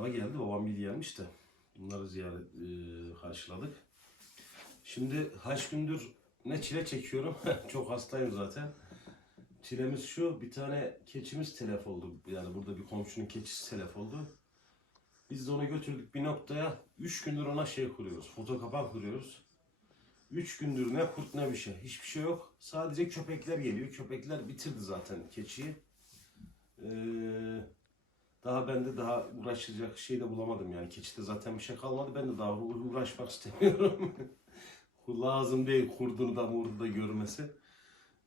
araba geldi. Babam bir gelmiş de. Bunları ziyaret e, karşıladık. Şimdi kaç gündür ne çile çekiyorum. Çok hastayım zaten. Çilemiz şu. Bir tane keçimiz telef oldu. Yani burada bir komşunun keçisi telef oldu. Biz de onu götürdük bir noktaya. Üç gündür ona şey kuruyoruz. Foto kapan kuruyoruz. Üç gündür ne kurt ne bir şey. Hiçbir şey yok. Sadece köpekler geliyor. Köpekler bitirdi zaten keçiyi. Ee, daha ben de daha uğraşacak şey de bulamadım yani. Keçide zaten bir şey kalmadı. Ben de daha uğra- uğraşmak istemiyorum. Lazım değil kurdunu da murdu da görmesi.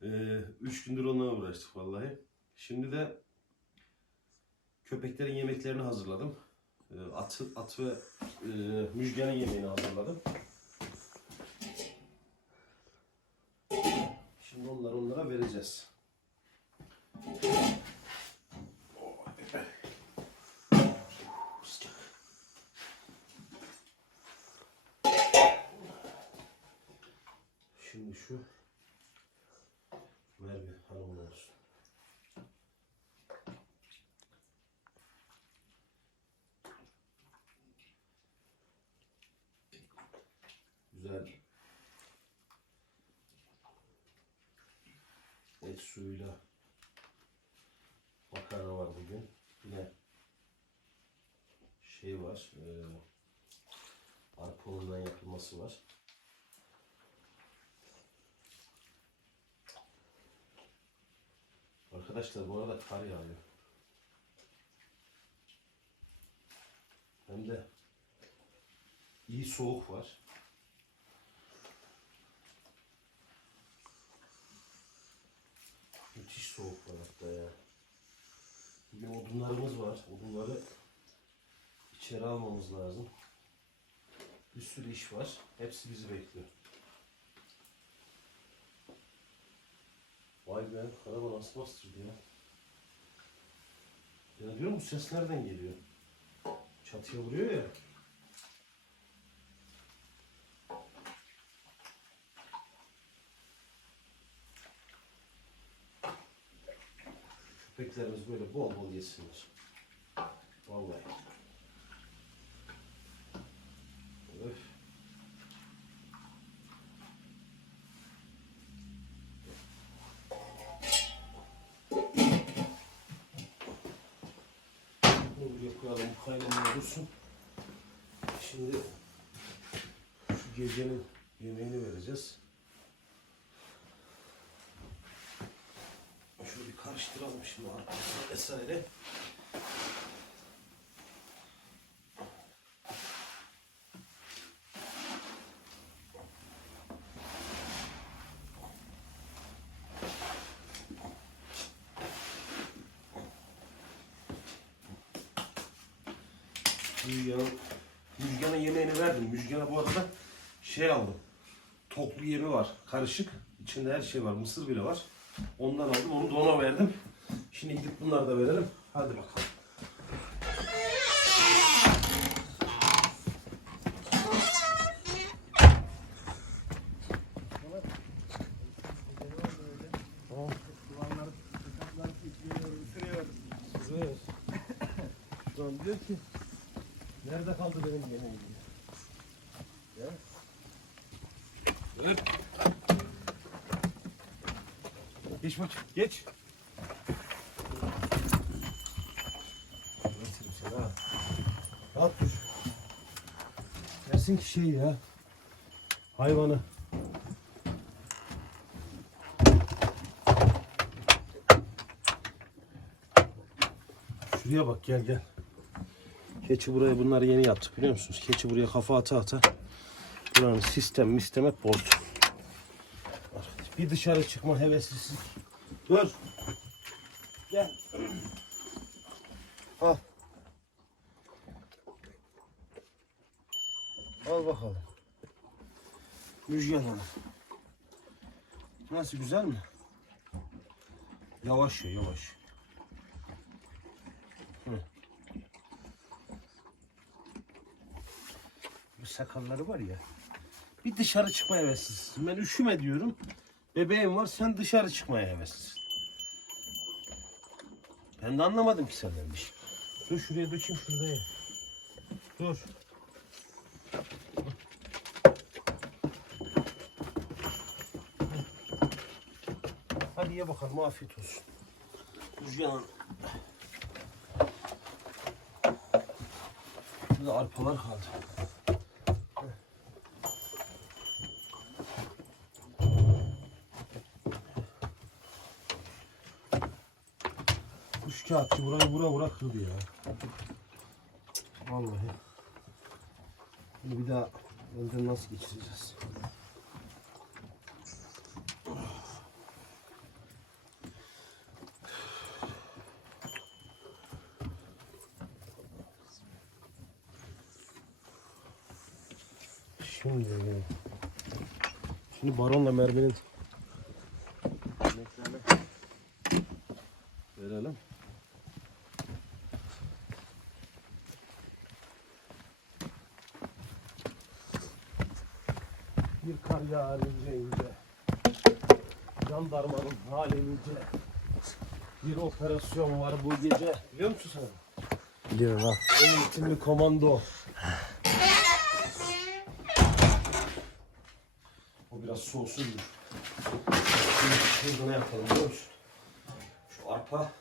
Ee, üç gündür onunla uğraştık vallahi. Şimdi de köpeklerin yemeklerini hazırladım. Ee, at, at ve e, müjganın yemeğini hazırladım. Şimdi onları onlara vereceğiz. Şu Merve hanım olsun. Güzel et suyuyla makarna var bugün. Yine şey var. E, arpa unundan yapılması var. Arkadaşlar bu arada kar yağıyor. Hem de iyi soğuk var. Müthiş soğuk var hatta ya. Bugün odunlarımız var. Odunları içeri almamız lazım. Bir sürü iş var. Hepsi bizi bekliyor. Vay be, araba nasıl bastırdı ya? Ya diyorum bu ses nereden geliyor? Çatıya vuruyor ya. Köpeklerimiz böyle bol bol yesinler. Vallahi. Bu kaynamaya dursun. Şimdi şu gecenin yemeğini vereceğiz. Şöyle bir karıştıralım şimdi arkasına vesaire. Müjgan'a, Müjgan'a yemeğini verdim. Müjgan'a bu arada şey aldım. Toplu yemi var. Karışık. İçinde her şey var. Mısır bile var. Ondan aldım. Onu da ona verdim. Şimdi gidip bunları da verelim. Hadi bakalım. Güzel. Şu an diyor ki nerede kaldı benim yemeğim diyor. Ya. Öp. Bak, geç. Rahat dur. Dersin ki şey ya. Hayvanı. Şuraya bak gel gel. Keçi buraya bunları yeni yaptık biliyor musunuz? Keçi buraya kafa ata ata. Buranın sistem mistem hep bozdu. Bir dışarı çıkma heveslislik. Dur. Gel. Al. Al bakalım. Müjgan Hanım. Nasıl güzel mi? Yavaş ya yavaş. Hı. Bu sakalları var ya. Bir dışarı çıkmaya heveslisin. Ben üşüme diyorum. Bebeğim var sen dışarı çıkmaya heveslisin. Ben de anlamadım ki senden bir şey. Dur şuraya dökeyim şurada ya. dur. Hadi ye bakalım afiyet olsun. Rüzgar. Burada arpalar kaldı. Kuş kağıtçı burayı vura vura kırdı ya. Vallahi. Bunu bir daha elden nasıl geçireceğiz? Şimdi Şimdi baronla merminin örneklerini verelim. Bir kar yağar ince ince. Jandarmanın hali ince. Bir operasyon var bu gece. Biliyor musun sen? Biliyorum ha. Eğitimli komando. O biraz soğusun. Şimdi ne yapalım biliyor musun? Şu arpa.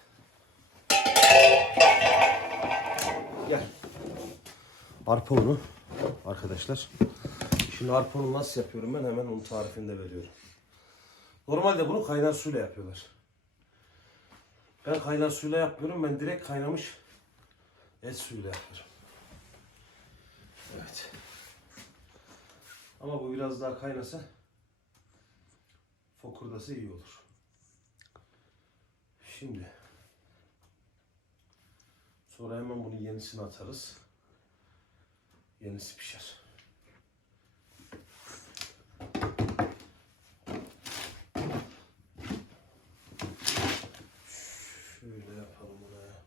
Gel. Arpa unu arkadaşlar. Şimdi arpa unu nasıl yapıyorum ben hemen onun tarifini de veriyorum. Normalde bunu kaynar suyla yapıyorlar. Ben kaynar suyla yapmıyorum. Ben direkt kaynamış et suyuyla yapıyorum. Evet. Ama bu biraz daha kaynasa fokurdası iyi olur. Şimdi sonra hemen bunu yenisini atarız. Yenisi pişer. Şöyle yapalım buraya.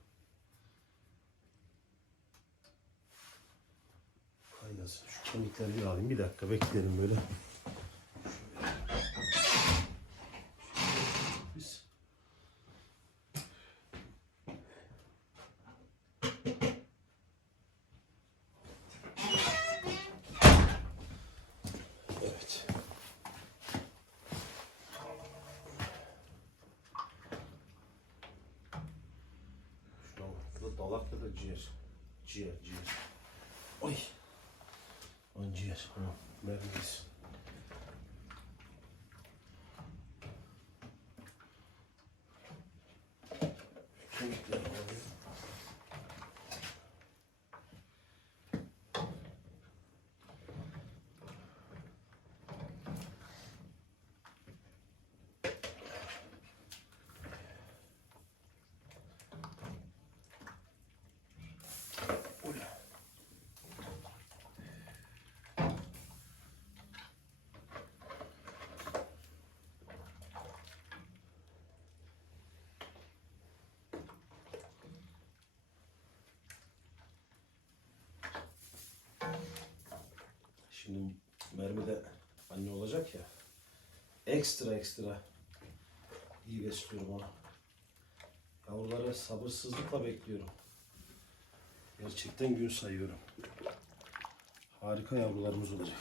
Kaynasın. Şu kemikleri bir alayım. Bir dakika bekleyelim böyle. Biz Evet. Şuna bak. Bu da dalak ya da ciğer. Ciğer, ciğer. Oy. Lan ciğer. Ha, mermiyiz. Şu kemikleri alayım. Şimdi mermi de anne olacak ya. Ekstra ekstra iyi besliyorum ona. Yavruları sabırsızlıkla bekliyorum. Gerçekten gün sayıyorum. Harika yavrularımız olacak.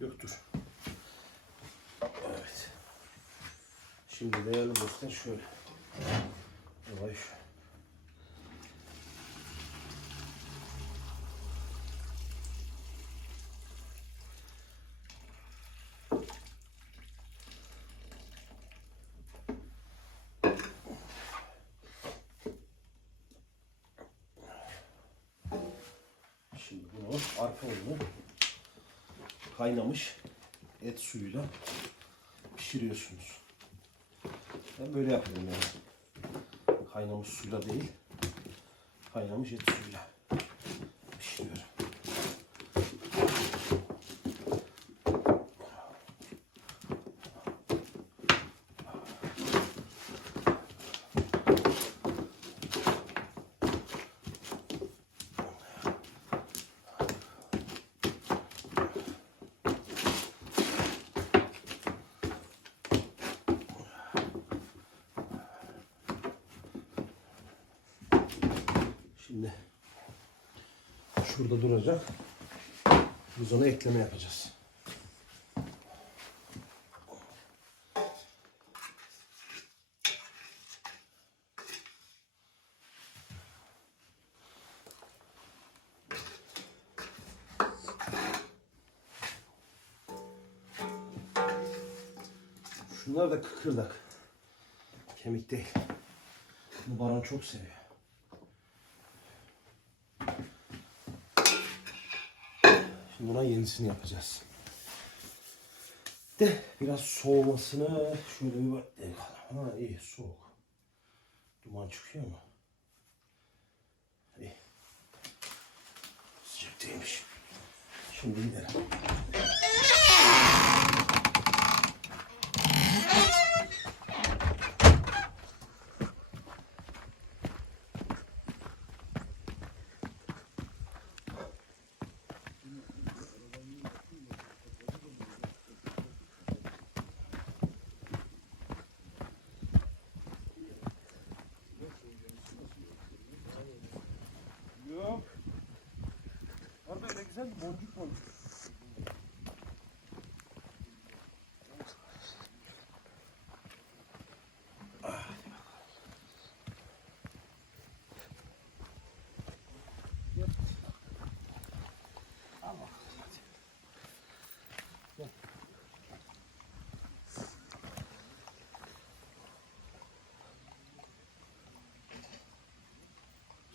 Yok dur. Evet. Şimdi değerli dostlar şöyle. Olay şu. Şimdi bunu arpa unu kaynamış et suyuyla pişiriyorsunuz. Ben böyle yapıyorum yani. Kaynamış suyla değil, kaynamış et suyuyla Şimdi Şurada duracak. Biz ona ekleme yapacağız. Şunlar da kıkırdak. Kemik değil. Bu baron çok seviyor. Buna yenisini yapacağız. De biraz soğumasını şöyle bir bak. Ha iyi soğuk. Duman çıkıyor mu? İyi. Sıcak değilmiş. Şimdi gidelim.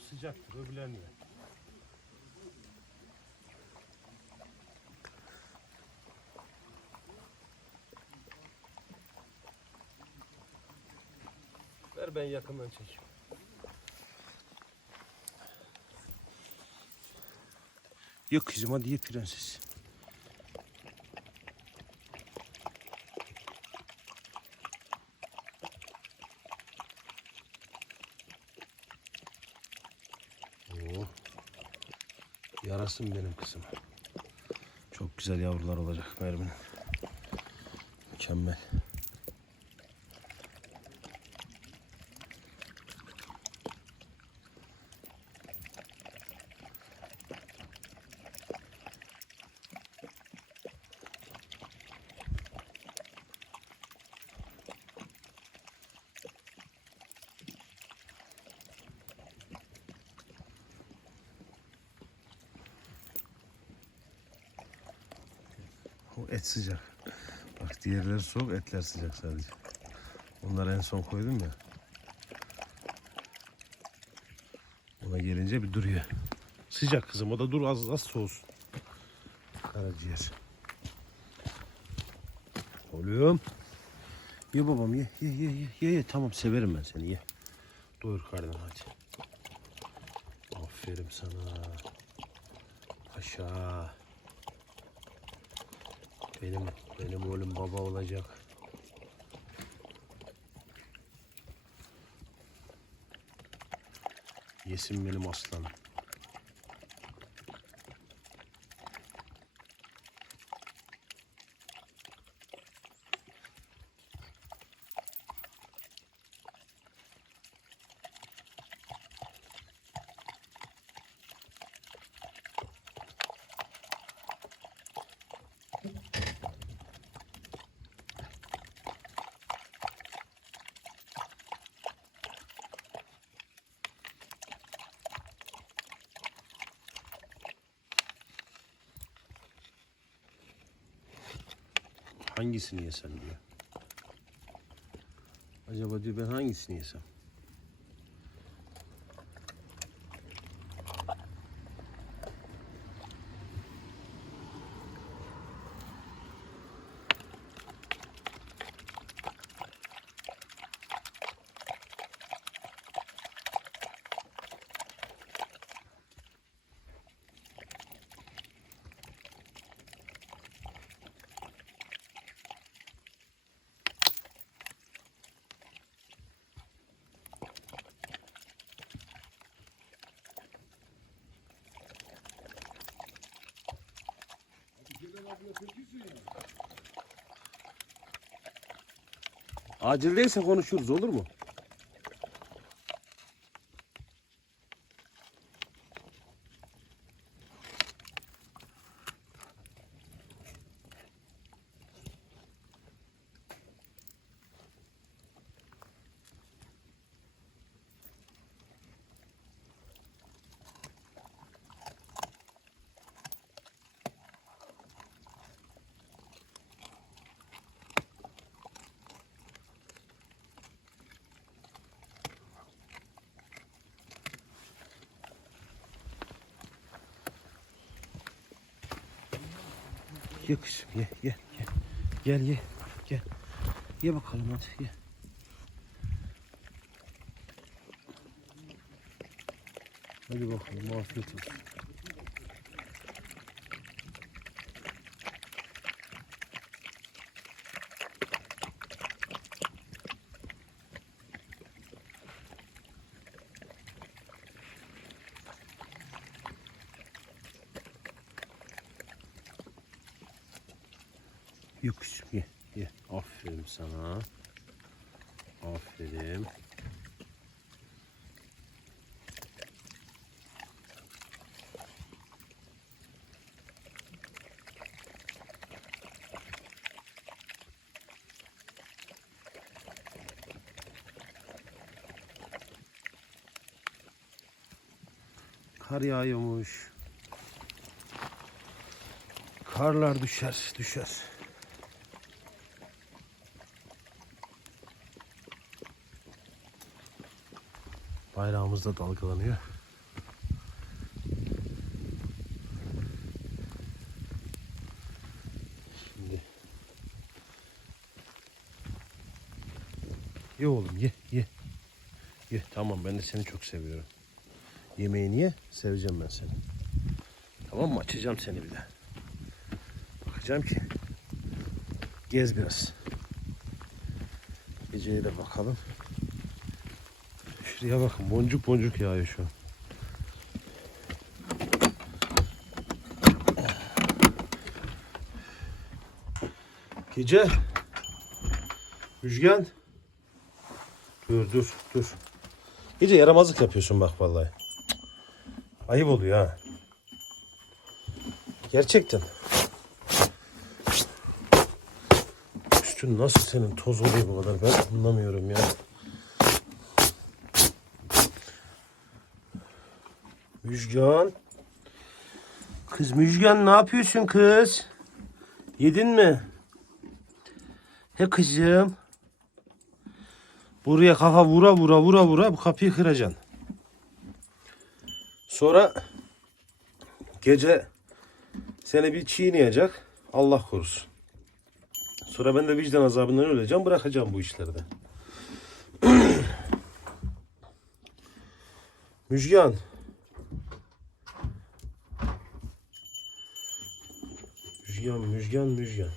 Sıcaktır öbürlerine. Ben yakından çekeyim. Yok kızım hadi ye prenses. Oo. Yarasın benim kızım. Çok güzel yavrular olacak Merve'nin. Mükemmel. Et sıcak. Bak diğerleri soğuk, etler sıcak sadece. Onları en son koydum ya. Ona gelince bir duruyor. Sıcak kızım o da dur az az soğusun. Karaciğer. Oğlum. Ye babam ye ye ye ye ye ye tamam severim ben seni ye. Doyur karnını hadi. Aferin sana. Paşa. Benim benim oğlum baba olacak. Yesin benim aslanım. Hangisini yesem diyor. Acaba diyor ben hangisini yesem? Acil değilse konuşuruz olur mu? Ye kızım ye ye ye. Gel ye. Gel. Ye bakalım hadi ye. Hadi bakalım afiyet olsun. Ye kızım ye ye. Aferin sana. Aferin. Kar yağıyormuş. Karlar düşer, düşer. Bayrağımız da dalgalanıyor. Şimdi Ye oğlum ye ye. Ye tamam ben de seni çok seviyorum. Yemeğini ye seveceğim ben seni. Tamam mı? Açacağım seni bir de. Bakacağım ki gez biraz. Geceye de bakalım. Şuraya bakın boncuk boncuk yağıyor şu an. Gece. Müjgan. Dur dur dur. Gece yaramazlık yapıyorsun bak vallahi. Ayıp oluyor ha. Gerçekten. Üstün nasıl senin toz oluyor bu kadar ben anlamıyorum ya. Müjgan. Kız Müjgan ne yapıyorsun kız? Yedin mi? He kızım. Buraya kafa vura vura vura vura bu kapıyı kıracaksın. Sonra gece seni bir çiğneyecek. Allah korusun. Sonra ben de vicdan azabından öleceğim. Bırakacağım bu işleri de. Müjgan. Müjgan, Müjgan, Müjgan.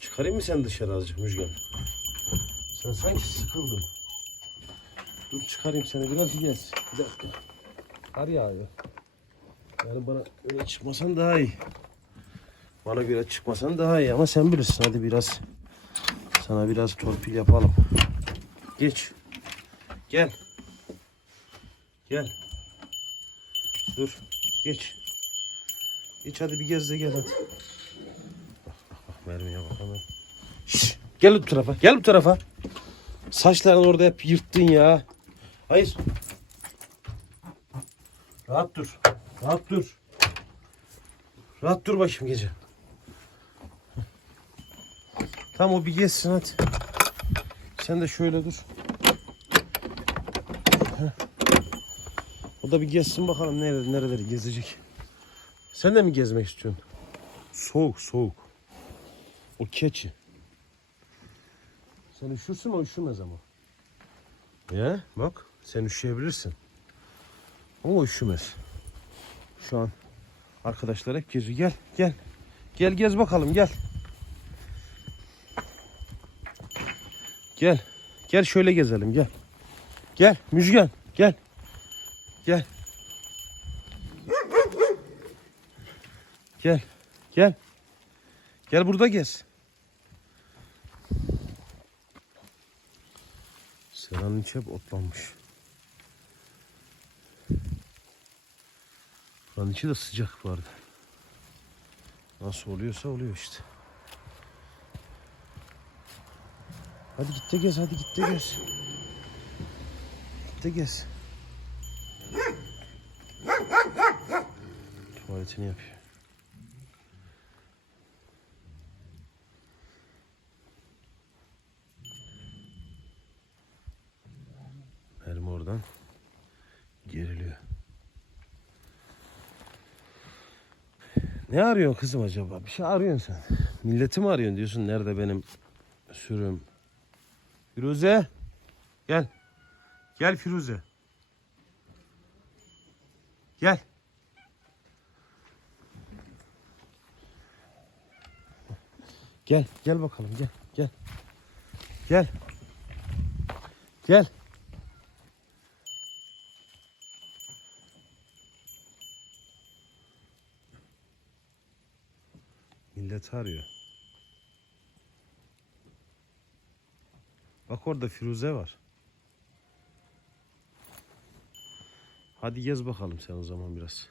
Çıkarayım mı sen dışarı azıcık Müjgan? Sen sanki sıkıldın. Dur çıkarayım seni biraz gez. Bir dakika. Kar yağıyor. Yani bana öyle çıkmasan daha iyi. Bana göre çıkmasan daha iyi ama sen bilirsin. Hadi biraz sana biraz torpil yapalım. Geç. Gel. Gel. Dur. Geç. Geç hadi bir gez de gel hadi. Bak bak bak Mermi'ye bak hemen. Şş, gel bu tarafa. Gel bu tarafa. Saçlarını orada hep yırttın ya. Hayır. Rahat dur. Rahat dur. Rahat dur başım gece. Tamam o bir gezsin hadi. Sen de şöyle dur. O da bir gezsin bakalım nereleri, nereleri gezecek. Sen de mi gezmek istiyorsun? Soğuk soğuk. O keçi. Sen üşürsün o üşümez ama. Ya bak sen üşüyebilirsin. Ama o üşümez. Şu an arkadaşlar hep geziyor. Gel gel. Gel gez bakalım gel. Gel. Gel şöyle gezelim gel. Gel Müjgan gel. Gel. Gel. Gel. Gel burada gez. Seranın içi hep otlanmış. Buranın içi de sıcak vardı. Nasıl oluyorsa oluyor işte. Hadi git de gez, hadi git de gez. Git de gez. Tuvaletini yapıyor. Ne arıyorsun kızım acaba? Bir şey arıyorsun sen. Milleti mi arıyorsun diyorsun. Nerede benim sürüm? Firuze. Gel. Gel Firuze. Gel. Gel. Gel bakalım gel. Gel. Gel. Gel. Millet arıyor. Bak orada Firuze var. Hadi gez bakalım sen o zaman biraz.